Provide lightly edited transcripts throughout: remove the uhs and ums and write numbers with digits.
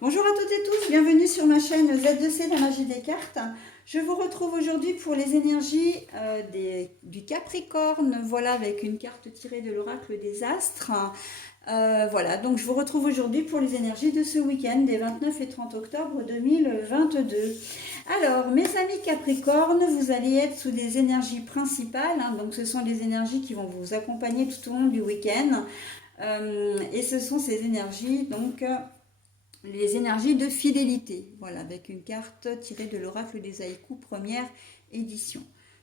Bonjour à toutes et tous, bienvenue sur ma chaîne Z2C, la magie des cartes. Je vous retrouve aujourd'hui pour les énergies du Capricorne, voilà, avec une carte tirée de l'oracle des astres. Voilà, donc je vous retrouve aujourd'hui pour les énergies de ce week-end des 29 et 30 octobre 2022. Alors, mes amis Capricorne, vous allez être sous des énergies principales, hein, donc ce sont les énergies qui vont vous accompagner tout au long du week-end. Et ce sont ces énergies, donc les énergies de fidélité, voilà, avec une carte tirée de l'oracle des haïkus, première édition.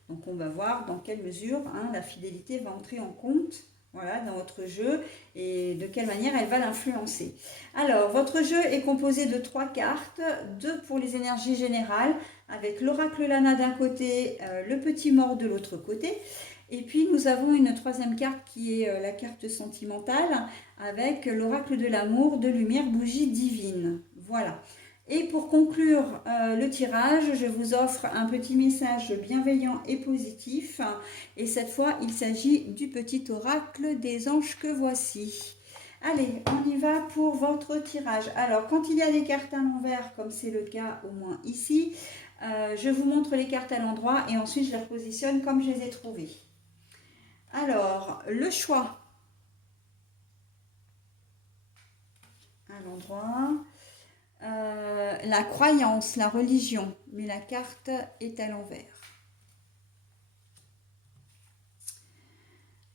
Donc on va voir dans quelle mesure la fidélité va entrer en compte, voilà, dans votre jeu et de quelle manière elle va l'influencer. Alors, votre jeu est composé de 3 cartes, 2 pour les énergies générales, avec l'oracle Lana d'un côté, le petit mort de l'autre côté. Et puis nous avons une troisième carte qui est la carte sentimentale avec l'oracle de l'amour de lumière bougie divine. Voilà. Et pour conclure le tirage, je vous offre un petit message bienveillant et positif. Et cette fois, il s'agit du petit oracle des anges que voici. Allez, on y va pour votre tirage. Alors, quand il y a des cartes à l'envers, comme c'est le cas au moins ici, je vous montre les cartes à l'endroit et ensuite je les repositionne comme je les ai trouvées. Alors, le choix à l'endroit, la croyance, la religion, mais la carte est à l'envers.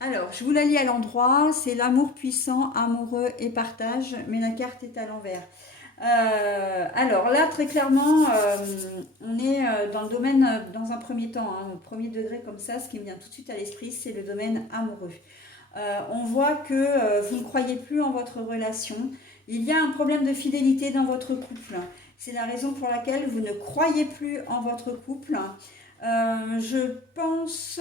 Alors, je vous la lis à l'endroit, c'est l'amour puissant, amoureux et partage, mais la carte est à l'envers. Alors là, très clairement, on est dans le domaine, dans un premier temps, au premier degré comme ça, ce qui me vient tout de suite à l'esprit, c'est le domaine amoureux. On voit que vous ne croyez plus en votre relation. Il y a un problème de fidélité dans votre couple. C'est la raison pour laquelle vous ne croyez plus en votre couple. Je pense,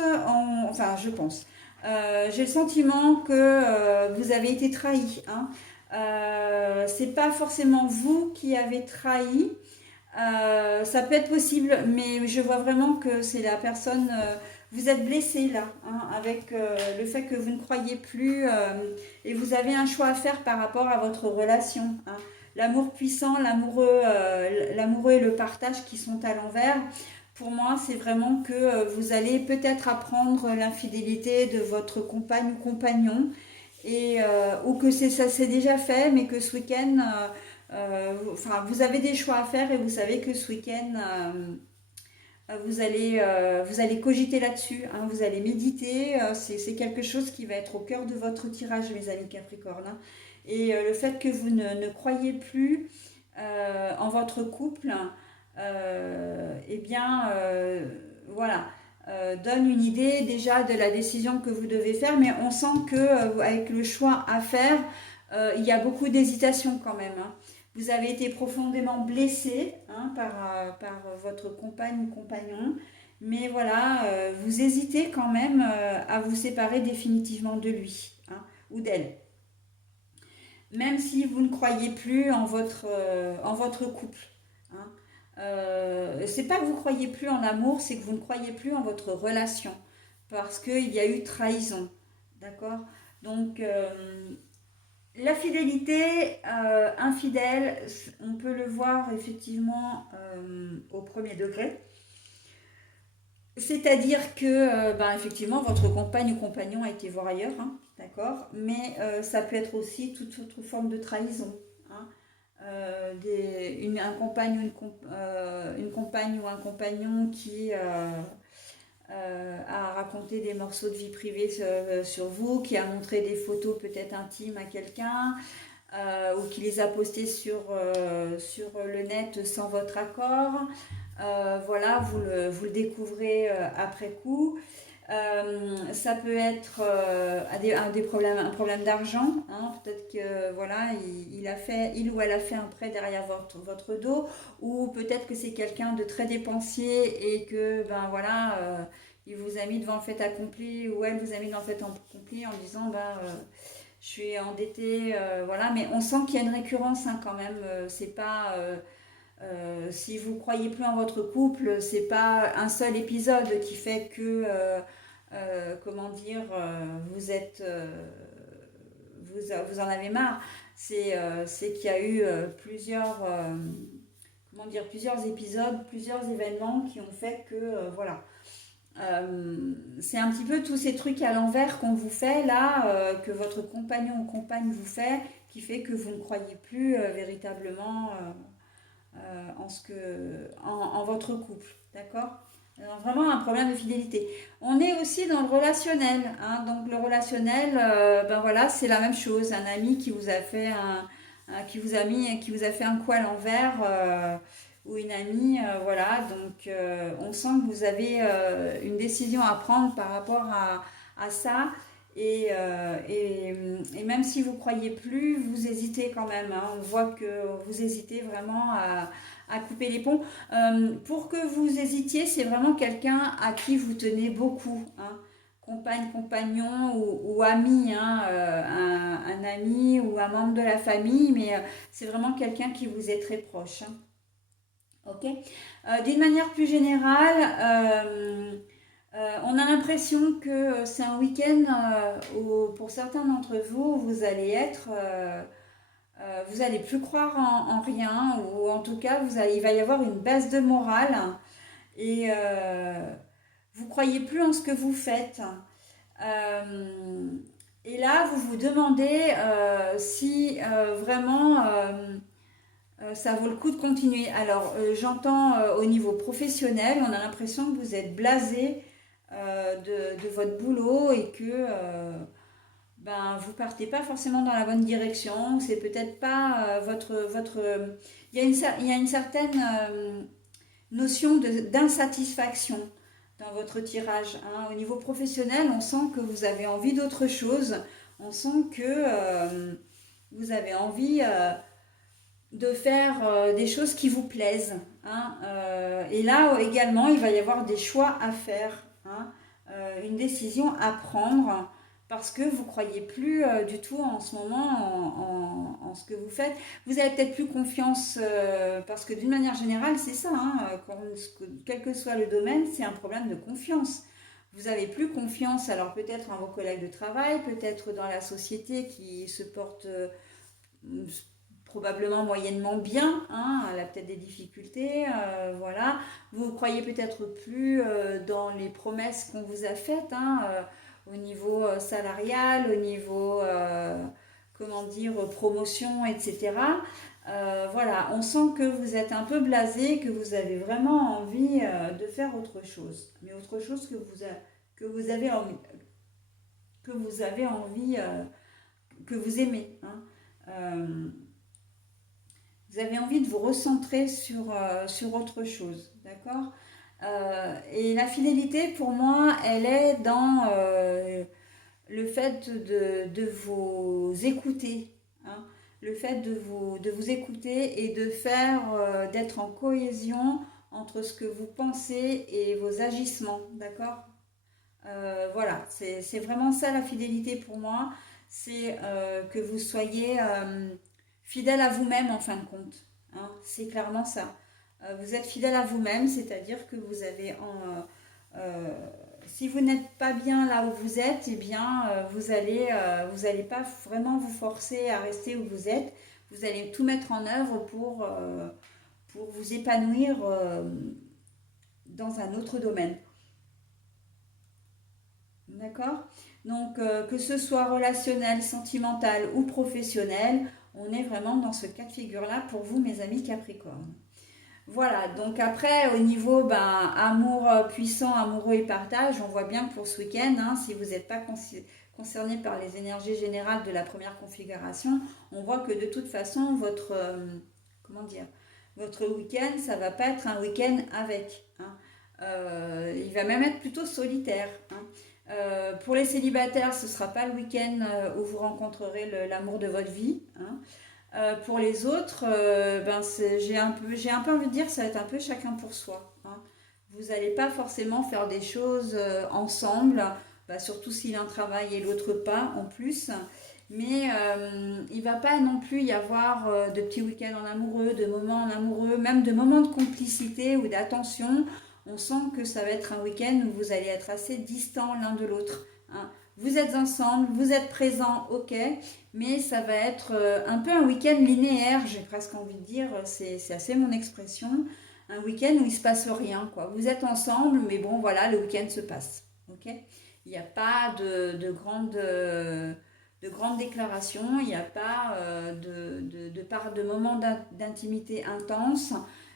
j'ai le sentiment que vous avez été trahi. C'est pas forcément vous qui avez trahi. Ça peut être possible, mais je vois vraiment que c'est la personne. Vous êtes blessé là, avec le fait que vous ne croyez plus et vous avez un choix à faire par rapport à votre relation. L'amour puissant, l'amoureux et le partage qui sont à l'envers. Pour moi, c'est vraiment que vous allez peut-être apprendre l'infidélité de votre compagne ou compagnon, ou que ça s'est déjà fait, mais que ce week-end, vous avez des choix à faire et vous savez que ce week-end, vous allez cogiter là-dessus, vous allez méditer. C'est quelque chose qui va être au cœur de votre tirage, mes amis Capricorne. Et le fait que vous ne croyez plus en votre couple, eh bien, voilà, donne une idée déjà de la décision que vous devez faire, mais on sent que avec le choix à faire, il y a beaucoup d'hésitation quand même. Vous avez été profondément blessé par votre compagne ou compagnon, mais voilà, vous hésitez quand même à vous séparer définitivement de lui ou d'elle. Même si vous ne croyez plus en votre couple. C'est pas que vous croyez plus en l'amour, c'est que vous ne croyez plus en votre relation parce qu'il y a eu trahison, d'accord. Donc la fidélité, infidèle, on peut le voir effectivement au premier degré, c'est-à-dire que effectivement votre compagne ou compagnon a été voir ailleurs, d'accord, mais ça peut être aussi toute autre forme de trahison. Une compagne ou un compagnon qui a raconté des morceaux de vie privée sur vous, qui a montré des photos peut-être intimes à quelqu'un, ou qui les a postées sur le net sans votre accord. Voilà, vous le découvrez après coup. Ça peut être un problème d'argent. Peut-être que voilà, il ou elle a fait un prêt derrière votre dos, ou peut-être que c'est quelqu'un de très dépensier et que il vous a mis devant le fait accompli, ou elle vous a mis devant le fait accompli en disant je suis endettée, voilà. Mais on sent qu'il y a une récurrence quand même. C'est pas si vous croyez plus en votre couple, c'est pas un seul épisode qui fait que comment dire, vous en avez marre. c'est qu'il y a eu comment dire, plusieurs épisodes, plusieurs événements qui ont fait que, voilà. C'est un petit peu tous ces trucs à l'envers qu'on vous fait là, que votre compagnon ou compagne vous qui fait que vous ne croyez plus véritablement en votre couple, d'accord? Alors, vraiment un problème de fidélité. On est aussi dans le relationnel, hein. Donc le relationnel, ben voilà, c'est la même chose. Un ami qui vous a fait qui vous a fait un coup à l'envers, ou une amie, voilà. Donc on sent que vous avez une décision à prendre par rapport à ça. Et même si vous croyez plus, vous hésitez quand même, hein. On voit que vous hésitez vraiment à couper les ponts. Pour que vous hésitiez, c'est vraiment quelqu'un à qui vous tenez beaucoup, hein. Compagne, compagnon ou ami, hein, un ami ou un membre de la famille, mais c'est vraiment quelqu'un qui vous est très proche, hein. Ok. D'une manière plus générale, on a l'impression que c'est un week-end où, pour certains d'entre vous, vous allez plus croire en rien, ou en tout cas, il va y avoir une baisse de morale et vous croyez plus en ce que vous faites. Euh, et là, vous vous demandez si vraiment ça vaut le coup de continuer. Alors, j'entends au niveau professionnel, on a l'impression que vous êtes blasé de votre boulot et que ben, vous partez pas forcément dans la bonne direction. C'est peut-être pas il y a une certaine notion d'insatisfaction dans votre tirage, hein. Au niveau professionnel, on sent que vous avez envie d'autre chose. On sent que vous avez envie de faire des choses qui vous plaisent, hein. Et là également, il va y avoir des choix à faire, hein. Une décision à prendre parce que vous ne croyez plus du tout en ce moment en ce que vous faites. Vous avez peut-être plus confiance parce que d'une manière générale, c'est ça, hein, quel que soit le domaine, c'est un problème de confiance. Vous avez plus confiance, alors peut-être en vos collègues de travail, peut-être dans la société qui se porte probablement moyennement bien, hein. Elle a peut-être des difficultés, voilà. Vous croyez peut-être plus dans les promesses qu'on vous a faites, hein, au niveau salarial, au niveau, comment dire, promotion, etc. Voilà, on sent que vous êtes un peu blasé, que vous avez vraiment envie de faire autre chose, mais autre chose que vous avez envie, que vous avez envie, que vous aimez, hein. Vous avez envie de vous recentrer sur autre chose, d'accord? Et la fidélité, pour moi, elle est dans le fait de vous écouter, hein, le fait de vous écouter et de faire, d'être en cohésion entre ce que vous pensez et vos agissements, d'accord? Voilà, c'est vraiment ça la fidélité pour moi, c'est que vous soyez fidèle à vous-même en fin de compte, hein, c'est clairement ça. Vous êtes fidèle à vous-même, c'est-à-dire que si vous n'êtes pas bien là où vous êtes, eh bien vous allez pas vraiment vous forcer à rester où vous êtes. Vous allez tout mettre en œuvre pour vous épanouir dans un autre domaine. D'accord? Donc, que ce soit relationnel, sentimental ou professionnel, on est vraiment dans ce cas de figure-là pour vous, mes amis Capricorne. Voilà, donc après, au niveau amour puissant, amoureux et partage, on voit bien que pour ce week-end, hein, si vous n'êtes pas concerné par les énergies générales de la première configuration, on voit que de toute façon, comment dire, votre week-end, ça va pas être un week-end avec, hein. Il va même être plutôt solitaire, hein. Pour les célibataires, ce ne sera pas le week-end où vous rencontrerez l'amour de votre vie, hein. Pour les autres, j'ai un peu envie de dire que ça va être un peu chacun pour soi, hein. Vous n'allez pas forcément faire des choses ensemble, surtout si l'un travaille et l'autre pas en plus. Mais il ne va pas non plus y avoir de petits week-ends en amoureux, de moments en amoureux, même de moments de complicité ou d'attention. On sent que ça va être un week-end où vous allez être assez distants l'un de l'autre, hein. vous êtes ensemble, vous êtes présents, ok, mais ça va être un peu un week-end linéaire, j'ai presque envie de dire, c'est assez mon expression, un week-end où il se passe rien, quoi. Vous êtes ensemble, mais bon, voilà, le week-end se passe, ok. Il n'y a pas de grandes déclarations, il n'y a pas de moments d'intimité intense,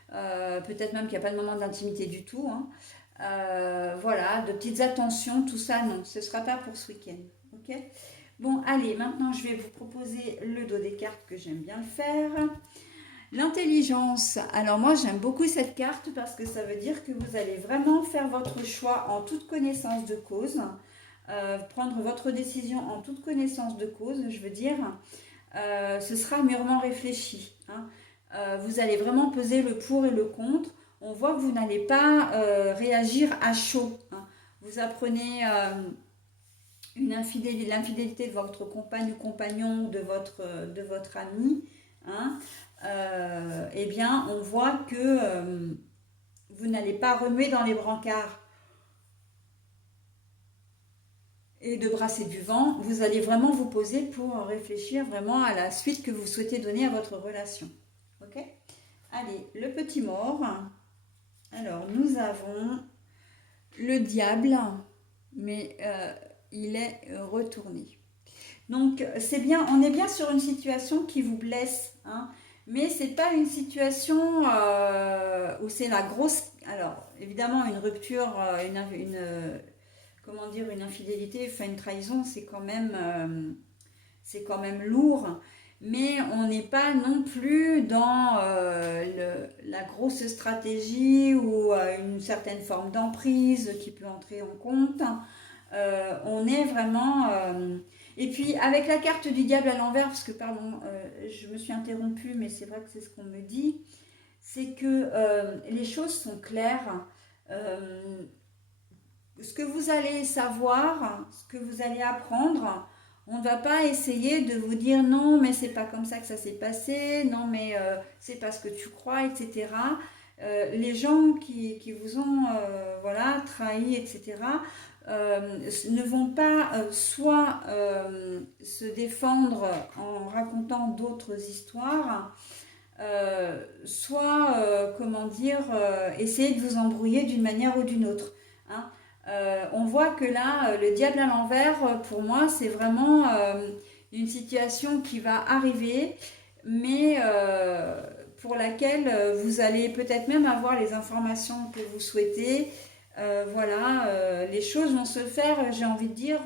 peut-être même qu'il n'y a pas de moment d'intimité du tout, hein. Voilà, de petites attentions, tout ça, non, ce ne sera pas pour ce week-end, ok. Bon, allez, maintenant je vais vous proposer le dos des cartes que j'aime bien le faire. L'intelligence. Alors moi j'aime beaucoup cette carte parce que ça veut dire que vous allez vraiment faire votre choix en toute connaissance de cause, prendre votre décision en toute connaissance de cause, je veux dire, ce sera mûrement réfléchi, hein. Vous allez vraiment peser le pour et le contre. On voit que vous n'allez pas réagir à chaud, hein. Vous apprenez l'infidélité de votre compagne ou compagnon, de votre ami, hein. Eh bien, on voit que vous n'allez pas remuer dans les brancards et de brasser du vent. Vous allez vraiment vous poser pour réfléchir vraiment à la suite que vous souhaitez donner à votre relation. Ok ? Allez, le petit mort. Alors, nous avons le diable, mais il est retourné. Donc, c'est bien, on est bien sur une situation qui vous blesse, hein. Mais c'est pas une situation où c'est la grosse... Alors, évidemment, une rupture, comment dire, une infidélité, enfin une trahison, c'est quand même lourd. Mais on n'est pas non plus dans la grosse stratégie ou une certaine forme d'emprise qui peut entrer en compte. On est vraiment... Et puis, avec la carte du diable à l'envers, parce que, pardon, je me suis interrompue, mais c'est vrai que c'est ce qu'on me dit, c'est que les choses sont claires. Ce que vous allez savoir, ce que vous allez apprendre, on ne va pas essayer de vous dire non, mais c'est pas comme ça que ça s'est passé, non, mais c'est parce que tu crois, etc. Les gens qui vous ont voilà, trahi, etc., ne vont pas soit se défendre en racontant d'autres histoires, soit, comment dire, essayer de vous embrouiller d'une manière ou d'une autre, hein. On voit que là, le diable à l'envers, pour moi, c'est vraiment une situation qui va arriver, mais pour laquelle vous allez peut-être même avoir les informations que vous souhaitez. Voilà, les choses vont se faire, j'ai envie de dire,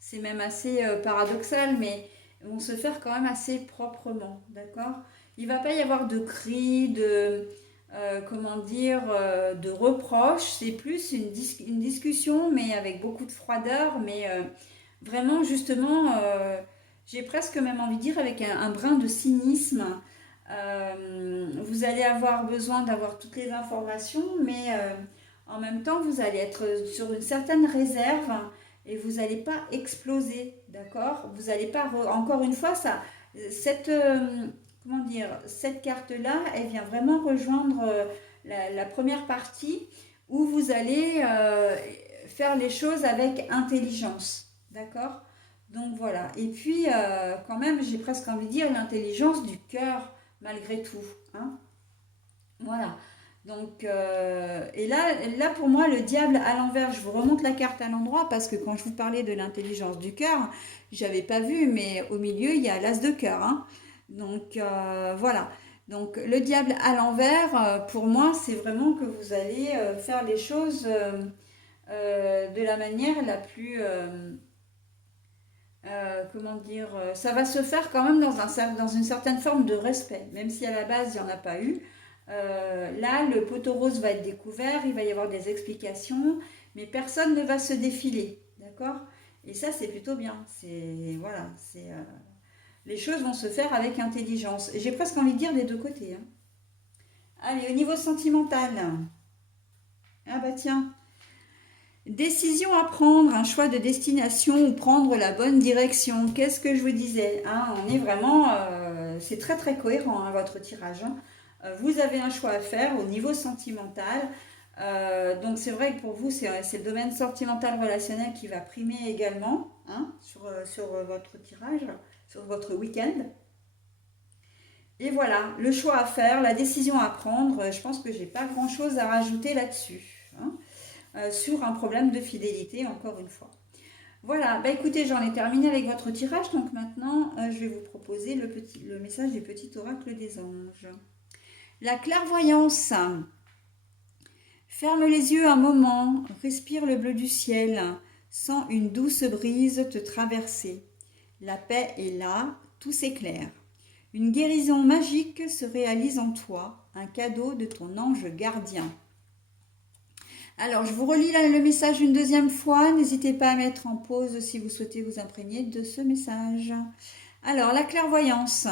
c'est même assez paradoxal, mais vont se faire quand même assez proprement, d'accord? Il ne va pas y avoir de cris, comment dire, de reproches, c'est plus une discussion, mais avec beaucoup de froideur, mais vraiment, justement, j'ai presque même envie de dire avec un brin de cynisme. Vous allez avoir besoin d'avoir toutes les informations, mais en même temps, vous allez être sur une certaine réserve et vous n'allez pas exploser, d'accord? Vous n'allez pas, encore une fois, comment dire, cette carte-là, elle vient vraiment rejoindre la première partie où vous allez faire les choses avec intelligence, d'accord? Donc voilà, et puis quand même, j'ai presque envie de dire l'intelligence du cœur, malgré tout, hein. Voilà. Donc, et là, pour moi, le diable à l'envers, je vous remonte la carte à l'endroit parce que quand je vous parlais de l'intelligence du cœur, j'avais pas vu, mais au milieu, il y a l'as de cœur, hein. Donc, voilà. Donc, le diable à l'envers, pour moi, c'est vraiment que vous allez faire les choses de la manière la plus... comment dire, ça va se faire quand même dans une certaine forme de respect, même si à la base, il n'y en a pas eu. Là, le poteau rose va être découvert, il va y avoir des explications, mais personne ne va se défiler, d'accord? Et ça, c'est plutôt bien. Voilà, les choses vont se faire avec intelligence. Et j'ai presque envie de dire des deux côtés, hein. Allez, au niveau sentimental. Ah bah tiens. Décision à prendre, un choix de destination ou prendre la bonne direction. Qu'est-ce que je vous disais, hein? On est vraiment... c'est très très cohérent, hein, votre tirage, hein. Vous avez un choix à faire au niveau sentimental. Donc c'est vrai que pour vous, c'est le domaine sentimental relationnel qui va primer également, hein, sur votre tirage, sur votre week-end. Et voilà, le choix à faire, la décision à prendre, je pense que j'ai pas grand-chose à rajouter là-dessus, hein, sur un problème de fidélité, encore une fois. Voilà, bah écoutez, j'en ai terminé avec votre tirage, donc maintenant, je vais vous proposer le message du petit oracle des anges. La clairvoyance. Ferme les yeux un moment, respire le bleu du ciel, sens une douce brise te traverser. La paix est là, tout s'éclaire. Une guérison magique se réalise en toi, un cadeau de ton ange gardien. Alors, je vous relis le message une deuxième fois. N'hésitez pas à mettre en pause si vous souhaitez vous imprégner de ce message. Alors, la clairvoyance.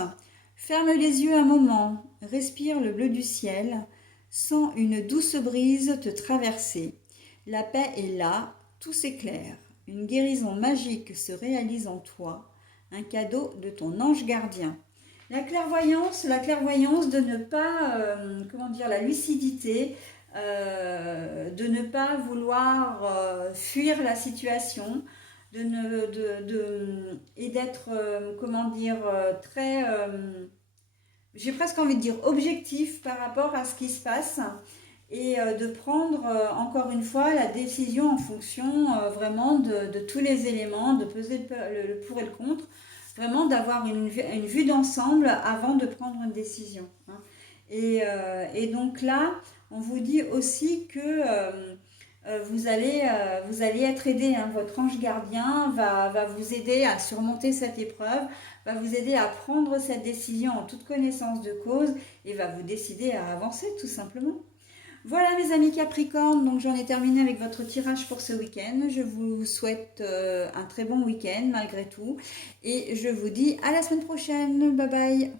Ferme les yeux un moment, respire le bleu du ciel, sens une douce brise te traverser. La paix est là, tout s'éclaire. Une guérison magique se réalise en toi, un cadeau de ton ange gardien. La clairvoyance de ne pas, la lucidité, de ne pas vouloir fuir la situation, et d'être, très, j'ai presque envie de dire objectif par rapport à ce qui se passe et de prendre encore une fois la décision en fonction vraiment de tous les éléments, de peser le pour et le contre, vraiment d'avoir une vue d'ensemble avant de prendre une décision, hein. Et donc là, on vous dit aussi que vous allez être aidé, hein. Votre ange gardien va vous aider à surmonter cette épreuve, va vous aider à prendre cette décision en toute connaissance de cause et va vous décider à avancer tout simplement. Voilà mes amis Capricorne, donc j'en ai terminé avec votre tirage pour ce week-end. Je vous souhaite un très bon week-end malgré tout et je vous dis à la semaine prochaine. Bye bye.